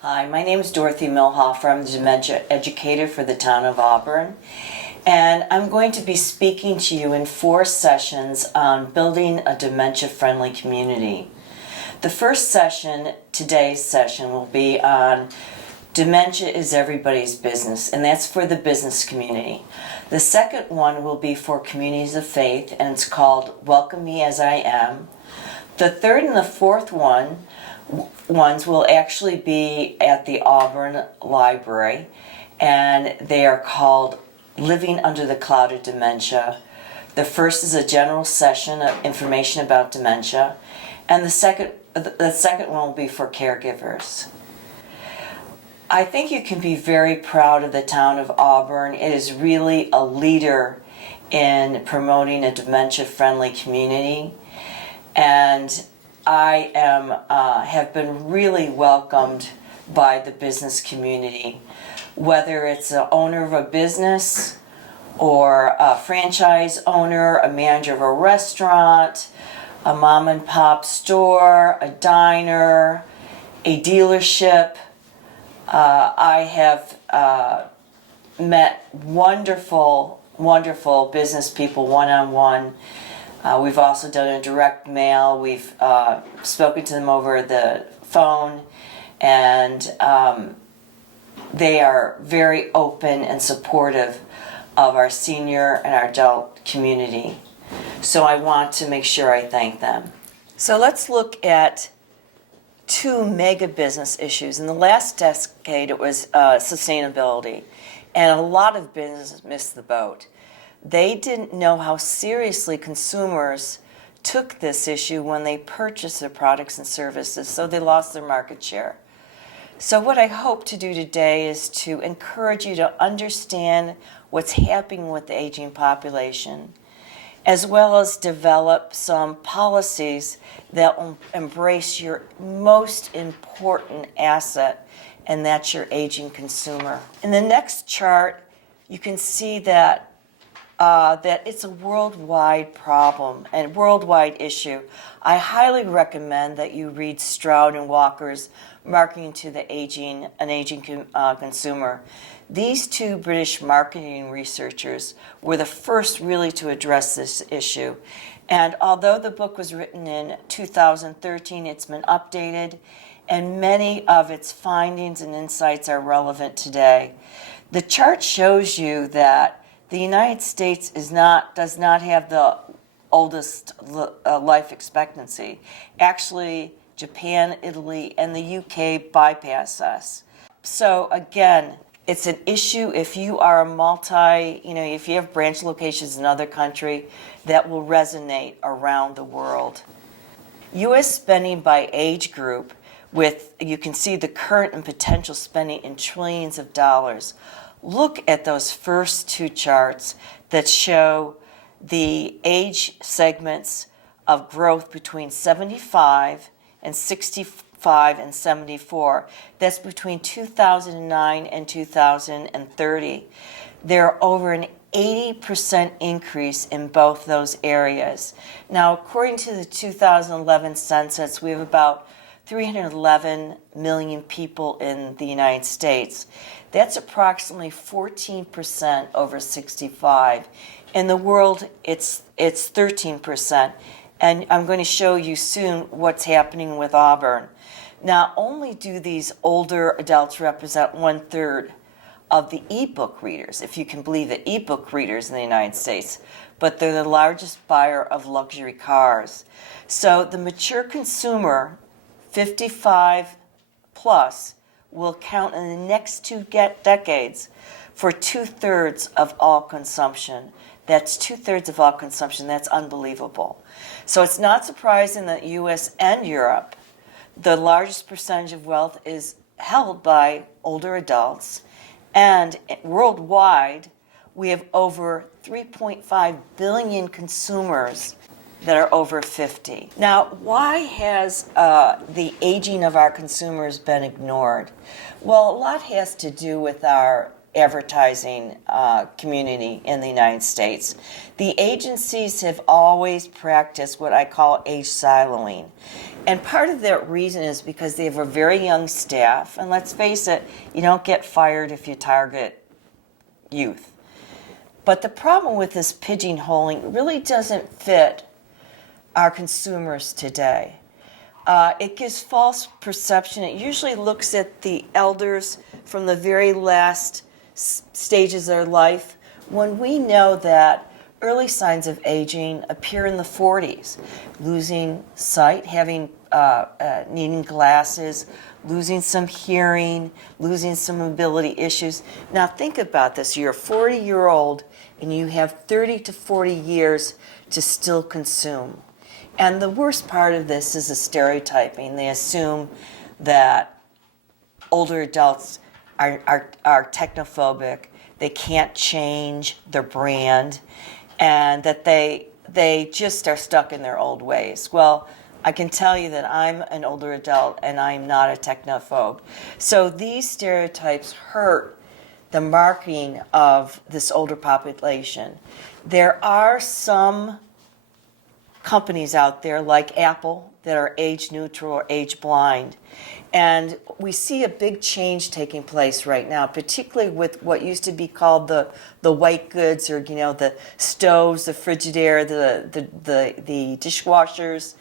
Hi, my name is Dorothy Millhofer. I'm the dementia educator for the town of Auburn. And I'm going to be speaking to you in 4 sessions on building a dementia-friendly community. The first session, today's session, will be on dementia is everybody's business, and that's for the business community. The second one will be for communities of faith, and it's called Welcome Me As I Am. The third and the fourth ones will actually be at the Auburn Library, and they are called Living Under the Cloud of Dementia. The first is a general session of information about dementia, and the second one will be for caregivers. I think you can be very proud of the town of Auburn. It is really a leader in promoting a dementia-friendly community, and I have been really welcomed by the business community, whether it's the owner of a business or a franchise owner, a manager of a restaurant, a mom and pop store, a diner, a dealership. I have met wonderful business people one-on-one. We've also done a direct mail. We've spoken to them over the phone, and they are very open and supportive of our senior and our adult community. So I want to make sure I thank them. So let's look at 2 mega business issues. In the last decade, it was sustainability, and a lot of businesses missed the boat. They didn't know how seriously consumers took this issue when they purchased their products and services, so they lost their market share. So what I hope to do today is to encourage you to understand what's happening with the aging population, as well as develop some policies that will embrace your most important asset, and that's your aging consumer. In the next chart, you can see that it's a worldwide problem and worldwide issue. I highly recommend that you read Stroud and Walker's Marketing to an Aging Consumer. These 2 British marketing researchers were the first really to address this issue. And although the book was written in 2013, it's been updated, and many of its findings and insights are relevant today. The chart shows you that the United States does not have the oldest life expectancy. Actually, Japan, Italy, and the UK bypass us. So again, it's an issue if you are if you have branch locations in another country, that will resonate around the world. U.S. spending by age group, you can see the current and potential spending in trillions of dollars. Look at those first 2 charts that show the age segments of growth between 75 and 65 and 74. That's between 2009 and 2030. There are over an 80% increase in both those areas. Now, according to the 2011 census, we have about 311 million people in the United States. That's approximately 14% over 65. In the world, it's 13%. And I'm going to show you soon what's happening with Auburn. Not only do these older adults represent 1/3 of the e-book readers, if you can believe it, e-book readers in the United States, but they're the largest buyer of luxury cars. So the mature consumer, 55 plus, will count in the next 2 decades for 2/3 of all consumption. That's 2/3 of all consumption. That's unbelievable. So it's not surprising that U.S. and Europe, the largest percentage of wealth is held by older adults, and worldwide, we have over 3.5 billion consumers that are over 50. Now, why has the aging of our consumers been ignored? Well, a lot has to do with our advertising community in the United States. The agencies have always practiced what I call age siloing. And part of that reason is because they have a very young staff. And let's face it, you don't get fired if you target youth. But the problem with this pigeonholing really doesn't fit our consumers today. It gives false perception. It usually looks at the elders from the very last stages of their life, when we know that early signs of aging appear in the 40s. Losing sight, having needing glasses, losing some hearing, losing some mobility issues. Now think about this. You're a 40-year-old and you have 30 to 40 years to still consume. And the worst part of this is the stereotyping. They assume that older adults are technophobic, they can't change their brand, and that they just are stuck in their old ways. Well, I can tell you that I'm an older adult and I'm not a technophobe. So these stereotypes hurt the marketing of this older population. There are some companies out there like Apple that are age neutral or age blind. And we see a big change taking place right now, particularly with what used to be called the white goods, or the stoves, the Frigidaire, the dishwashers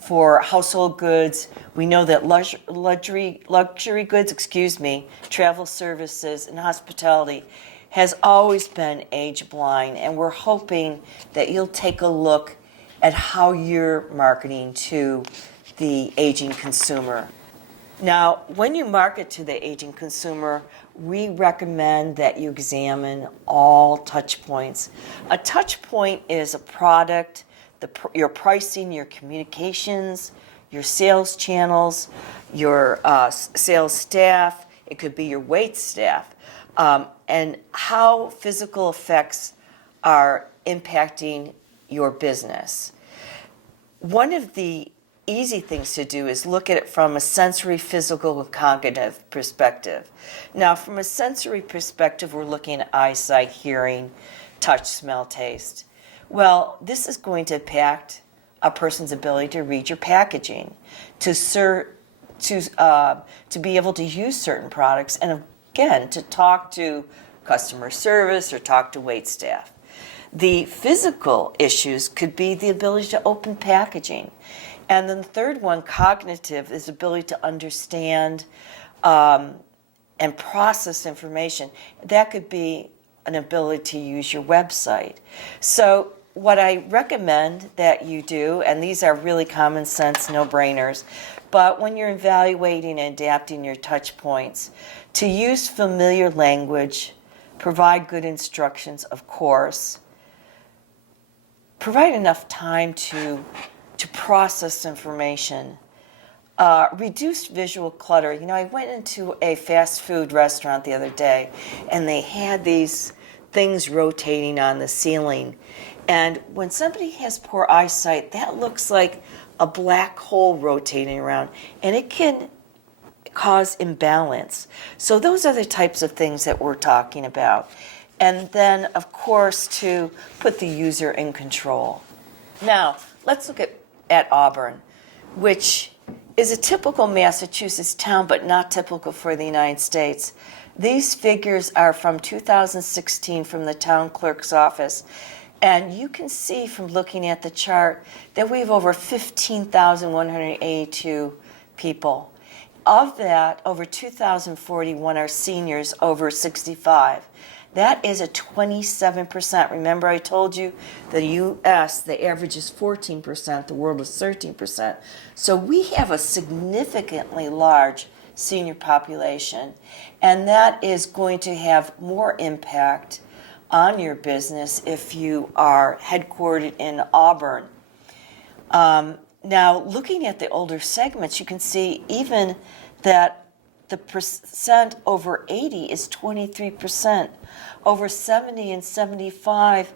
for household goods. We know that luxury goods, travel services and hospitality has always been age blind, and we're hoping that you'll take a look at how you're marketing to the aging consumer. Now, when you market to the aging consumer, we recommend that you examine all touch points. A touch point is a product, your pricing, your communications, your sales channels, your sales staff, it could be your wait staff, and how physical effects are impacting your business. One of the easy things to do is look at it from a sensory, physical, and cognitive perspective. Now, from a sensory perspective, we're looking at eyesight, hearing, touch, smell, taste. Well, this is going to impact a person's ability to read your packaging, to be able to use certain products, and again, to talk to customer service or talk to wait staff. The physical issues could be the ability to open packaging. And then the third one, cognitive, is the ability to understand and process information. That could be an ability to use your website. So what I recommend that you do, and these are really common sense no-brainers, but when you're evaluating and adapting your touch points, to use familiar language, provide good instructions, of course, provide enough time to process information, reduce visual clutter. I went into a fast food restaurant the other day, and they had these things rotating on the ceiling. And when somebody has poor eyesight, that looks like a black hole rotating around, and it can cause imbalance. So those are the types of things that we're talking about. And then, of course, to put the user in control. Now, let's look at Auburn, which is a typical Massachusetts town, but not typical for the United States. These figures are from 2016 from the town clerk's office. And you can see from looking at the chart that we have over 15,182 people. Of that, over 2,041 are seniors over 65. That is a 27%. Remember, I told you the U.S., the average is 14%, the world is 13%. So we have a significantly large senior population, and that is going to have more impact on your business if you are headquartered in Auburn. Now, looking at the older segments, you can see even that the percent over 80 is 23%. Over 70 and 75,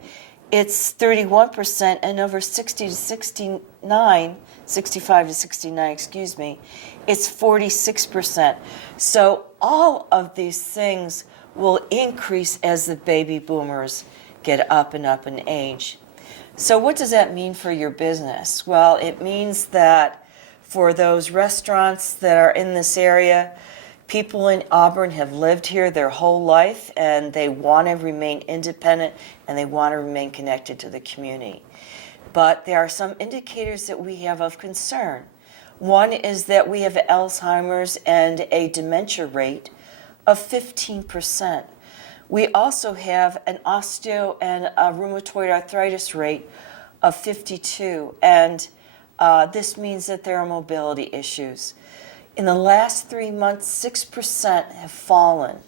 it's 31%, and over 60 to 69, 65 to 69, it's 46%. So all of these things will increase as the baby boomers get up and up in age. So what does that mean for your business? Well, it means that for those restaurants that are in this area, people in Auburn have lived here their whole life and they want to remain independent and they want to remain connected to the community. But there are some indicators that we have of concern. One is that we have Alzheimer's and a dementia rate of 15%. We also have an osteo and a rheumatoid arthritis rate of 52, and this means that there are mobility issues. In the last 3 months, 6% have fallen,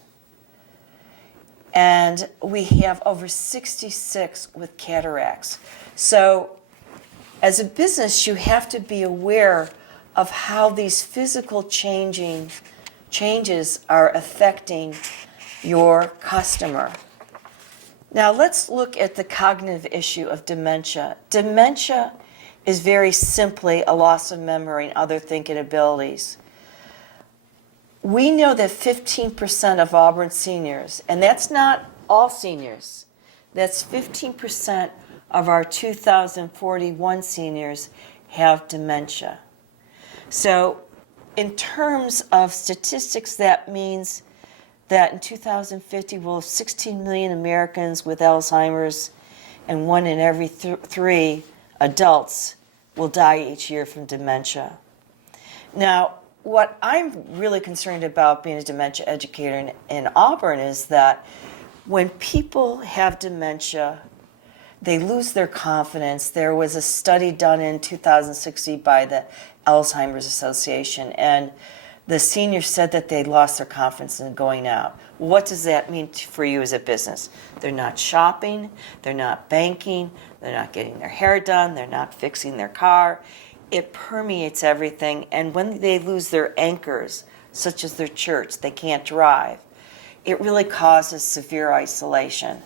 and we have over 66 with cataracts. So as a business, you have to be aware of how these physical changes are affecting your customer. Now let's look at the cognitive issue of dementia. Dementia is very simply a loss of memory and other thinking abilities. We know that 15% of Auburn seniors, and that's not all seniors, that's 15% of our 2041 seniors have dementia. So in terms of statistics, that means that in 2050 we'll have 16 million Americans with Alzheimer's, and 1 in every 3 adults will die each year from dementia. Now, what I'm really concerned about being a dementia educator in Auburn is that when people have dementia, they lose their confidence. There was a study done in 2016 by the Alzheimer's Association, and the seniors said that they lost their confidence in going out. What does that mean for you as a business? They're not shopping, they're not banking, they're not getting their hair done, they're not fixing their car. It permeates everything, and when they lose their anchors, such as their church, they can't drive, it really causes severe isolation.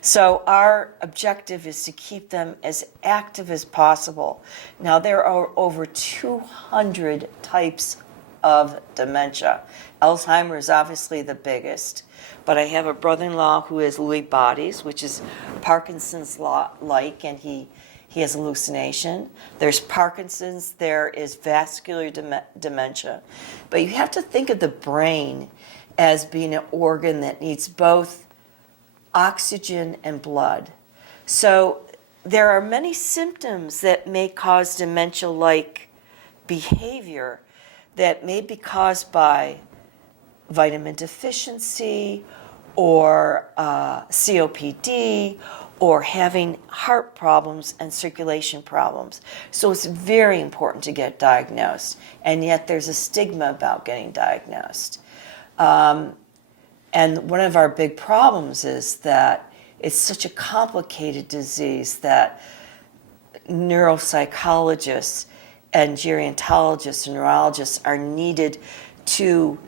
So our objective is to keep them as active as possible. Now, there are over 200 types of dementia. Alzheimer's is obviously the biggest, but I have a brother-in-law who has Lewy bodies, which is Parkinson's-like, and he has hallucination. There's Parkinson's, there is vascular dementia. But you have to think of the brain as being an organ that needs both oxygen and blood. So there are many symptoms that may cause dementia-like behavior that may be caused by vitamin deficiency or COPD or having heart problems and circulation problems. So it's very important to get diagnosed, and yet there's a stigma about getting diagnosed. And one of our big problems is that it's such a complicated disease that neuropsychologists and gerontologists and neurologists are needed to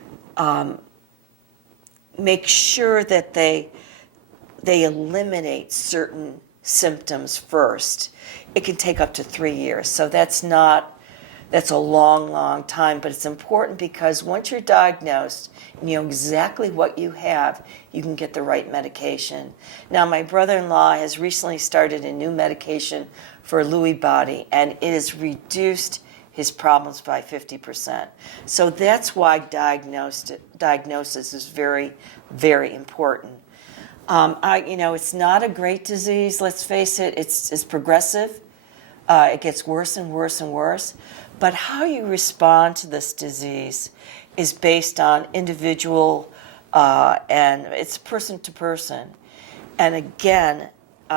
make sure that they eliminate certain symptoms first. It can take up to 3 years. So that's a long, long time, but it's important because once you're diagnosed and you know exactly what you have, you can get the right medication. Now, my brother-in-law has recently started a new medication for Lewy body, and it has reduced his problems by 50%. So that's why diagnosis is very, very important. It's not a great disease, let's face it, it's progressive. It gets worse and worse and worse. But how you respond to this disease is based on individual, and it's person to person. And again,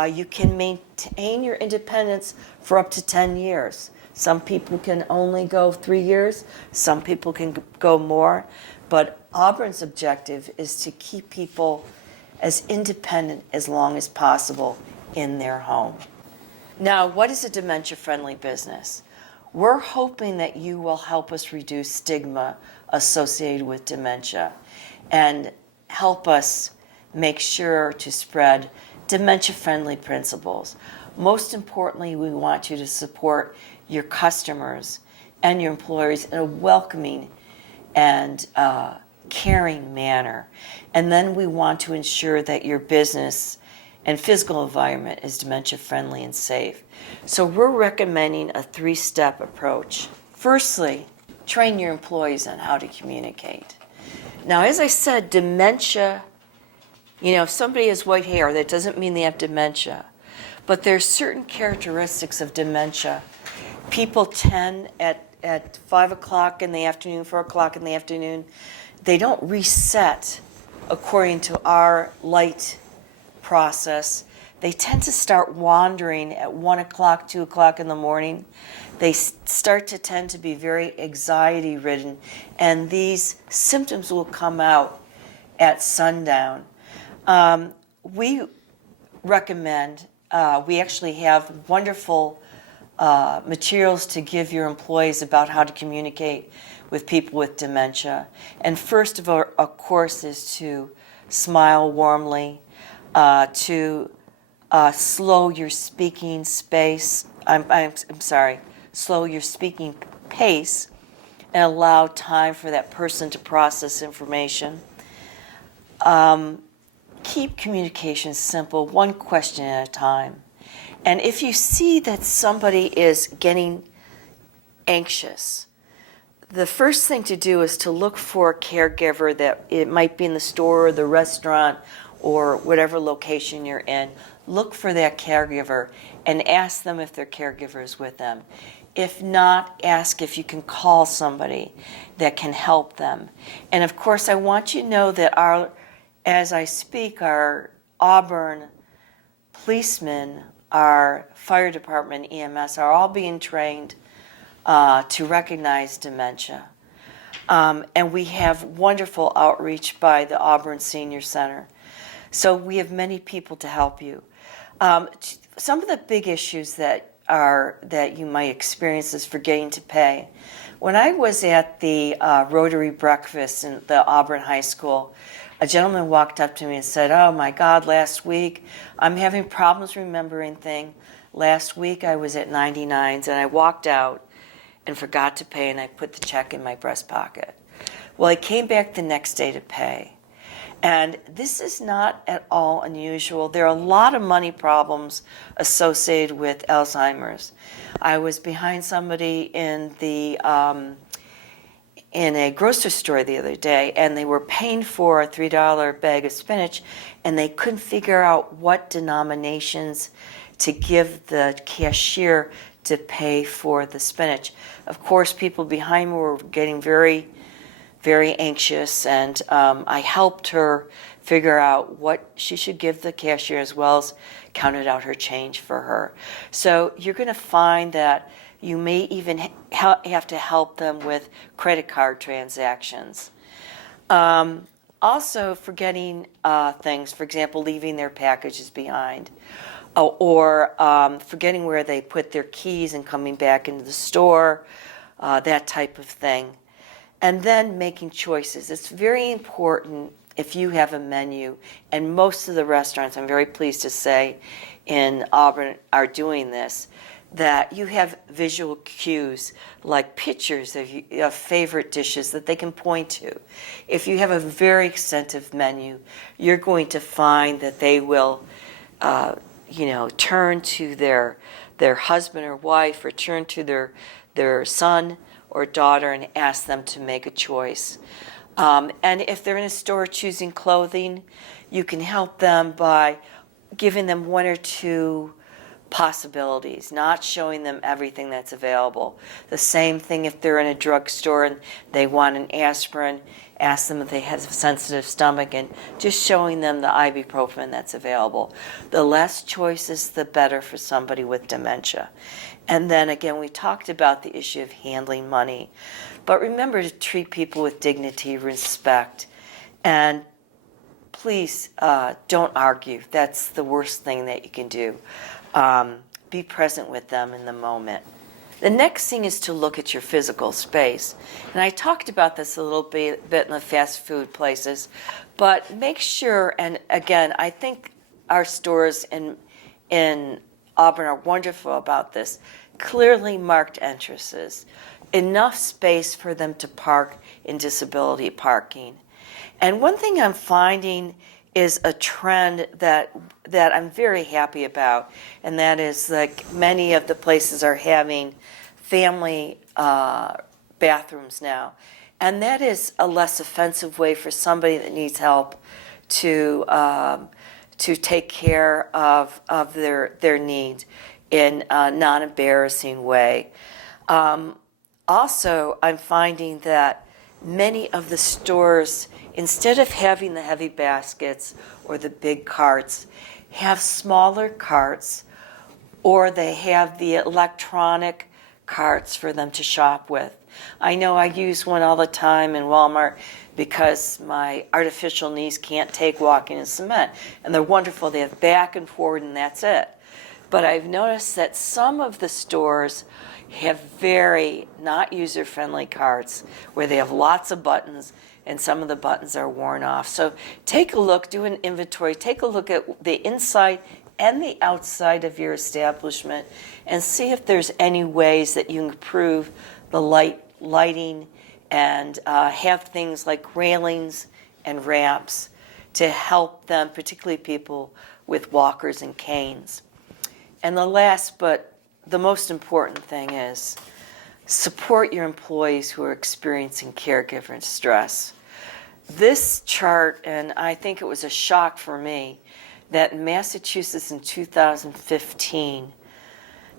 you can maintain your independence for up to 10 years. Some people can only go 3 years, some people can go more. But Auburn's objective is to keep people as independent as long as possible in their home. Now, what is a dementia-friendly business? We're hoping that you will help us reduce stigma associated with dementia and help us make sure to spread dementia-friendly principles. Most importantly, we want you to support your customers and your employees in a welcoming and caring manner. And then we want to ensure that your business and physical environment is dementia friendly and safe. So we're recommending a 3-step approach. Firstly, train your employees on how to communicate. Now, as I said, dementia, if somebody has white hair, that doesn't mean they have dementia. But there's certain characteristics of dementia. People tend at 5 o'clock in the afternoon, 4 o'clock in the afternoon, they don't reset according to our light process. They tend to start wandering at 1 o'clock, 2 o'clock in the morning. They start to tend to be very anxiety ridden, and these symptoms will come out at sundown. We recommend, we actually have wonderful materials to give your employees about how to communicate with people with dementia. And first of all, of course, is to smile warmly, to slow your speaking space. Slow your speaking pace, and allow time for that person to process information. Keep communication simple, one question at a time. And if you see that somebody is getting anxious, the first thing to do is to look for a caregiver, that it might be in the store or the restaurant or whatever location you're in. Look for that caregiver and ask them if their caregiver is with them. If not, ask if you can call somebody that can help them. And of course, I want you to know that as I speak, our Auburn policemen, our fire department, EMS, are all being trained to recognize dementia. And we have wonderful outreach by the Auburn Senior Center. So we have many people to help you. Some of the big issues that you might experience is forgetting to pay. When I was at the Rotary breakfast in the Auburn High School, a gentleman walked up to me and said, "Oh my God, last week I'm having problems remembering things. Last week I was at 99s and I walked out and forgot to pay, and I put the check in my breast pocket." Well, I came back the next day to pay. And this is not at all unusual. There are a lot of money problems associated with Alzheimer's. I was behind somebody in a grocery store the other day, and they were paying for a $3 bag of spinach, and they couldn't figure out what denominations to give the cashier to pay for the spinach. Of course, people behind me were getting very, very anxious, and I helped her figure out what she should give the cashier, as well as counted out her change for her. So you're going to find that you may even have to help them with credit card transactions. Also, forgetting things, for example, leaving their packages behind, or forgetting where they put their keys and coming back into the store, that type of thing. And then making choices. It's very important if you have a menu, and most of the restaurants, I'm very pleased to say, in Auburn are doing this, that you have visual cues like pictures of favorite dishes that they can point to. If you have a very extensive menu, you're going to find that they will turn to their husband or wife, or turn to their son or daughter and ask them to make a choice. And if they're in a store choosing clothing, you can help them by giving them one or two possibilities, not showing them everything that's available. The same thing if they're in a drugstore and they want an aspirin, ask them if they have a sensitive stomach, and just showing them the ibuprofen that's available. The less choices, the better for somebody with dementia. And then again, we talked about the issue of handling money. But remember to treat people with dignity, respect, and please don't argue. That's the worst thing that you can do. Be present with them in the moment. The next thing is to look at your physical space. And I talked about this a little bit in the fast food places, but make sure, and again, I think our stores in Auburn are wonderful about this, clearly marked entrances, enough space for them to park in disability parking. And one thing I'm finding is a trend that I'm very happy about, and that is like many of the places are having family bathrooms now. And that is a less offensive way for somebody that needs help to take care of their needs in a non-embarrassing way. Also, I'm finding that many of the stores, instead of having the heavy baskets or the big carts, have smaller carts, or they have the electronic carts for them to shop with. I know I use one all the time in Walmart because my artificial knees can't take walking in cement. And they're wonderful. They have back and forward, and that's it. But I've noticed that some of the stores have very not user-friendly carts where they have lots of buttons, and some of the buttons are worn off. So take a look, do an inventory, take a look at the inside and the outside of your establishment and see if there's any ways that you can improve the lighting and have things like railings and ramps to help them, particularly people with walkers and canes. And the last but the most important thing is support your employees who are experiencing caregiver stress. This chart, and I think it was a shock for me, that in Massachusetts in 2015,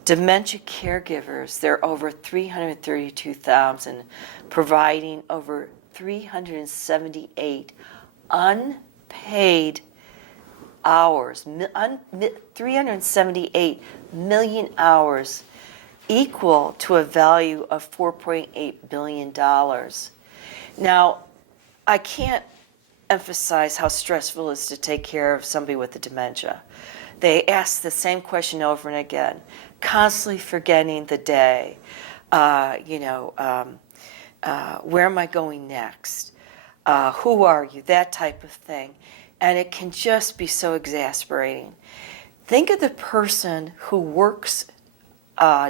dementia caregivers, there are over 332,000, providing over 378 unpaid hours, 378 million hours, equal to a value of $4.8 billion. Now, I can't emphasize how stressful it is to take care of somebody with a dementia. They ask the same question over and again, constantly forgetting the day. Where am I going next? Who are you? That type of thing. And it can just be so exasperating. Think of the person who works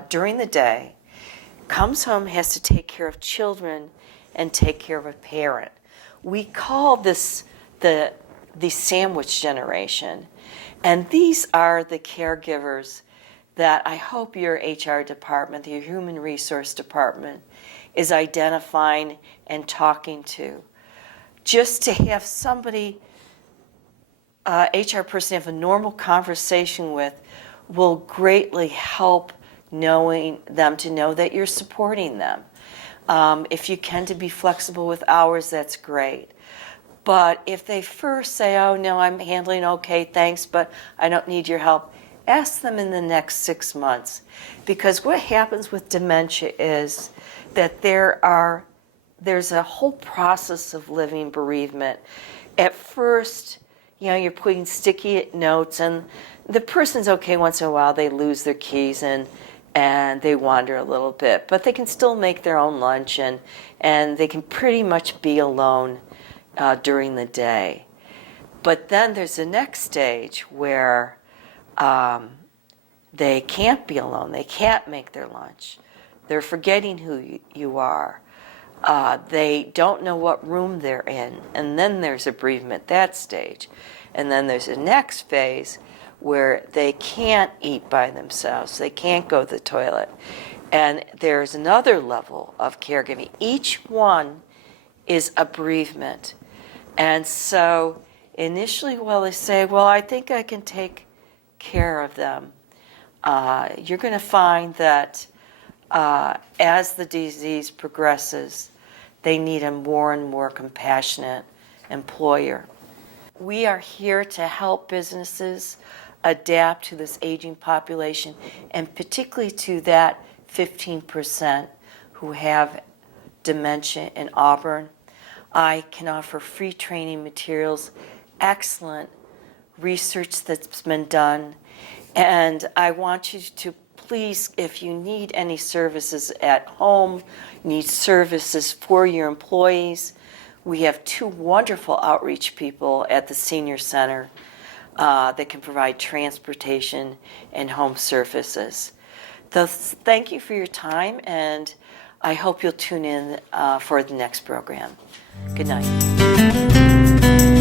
during the day, comes home, has to take care of children and take care of a parent. We call this the sandwich generation. And these are the caregivers that I hope your HR department, your human resource department, is identifying and talking to. Just to have somebody, HR person, have a normal conversation with will greatly help knowing them to know that you're supporting them. If you can to be flexible with hours, that's great. But if they first say, oh, no, I'm handling okay, thanks, but I don't need your help, ask them in the next 6 months. Because what happens with dementia is that there's a whole process of living bereavement. At first, you're putting sticky notes, and the person's okay once in a while. They lose their keys and they wander a little bit. But they can still make their own lunch, and they can pretty much be alone during the day. But then there's the next stage where they can't be alone. They can't make their lunch. They're forgetting who you are. They don't know what room they're in. And then there's a bereavement, that stage. And then there's a next phase where they can't eat by themselves. They can't go to the toilet. And there's another level of caregiving. Each one is a bereavement. And so initially, they say, well, I think I can take care of them. You're going to find that as the disease progresses, they need a more and more compassionate employer. We are here to help businesses adapt to this aging population, and particularly to that 15% who have dementia in Auburn. I can offer free training materials, excellent research that's been done, and I want you to please, if you need any services at home, need services for your employees, we have 2 wonderful outreach people at the Senior Center that can provide transportation and home services. So thank you for your time, and I hope you'll tune in for the next program. Good night.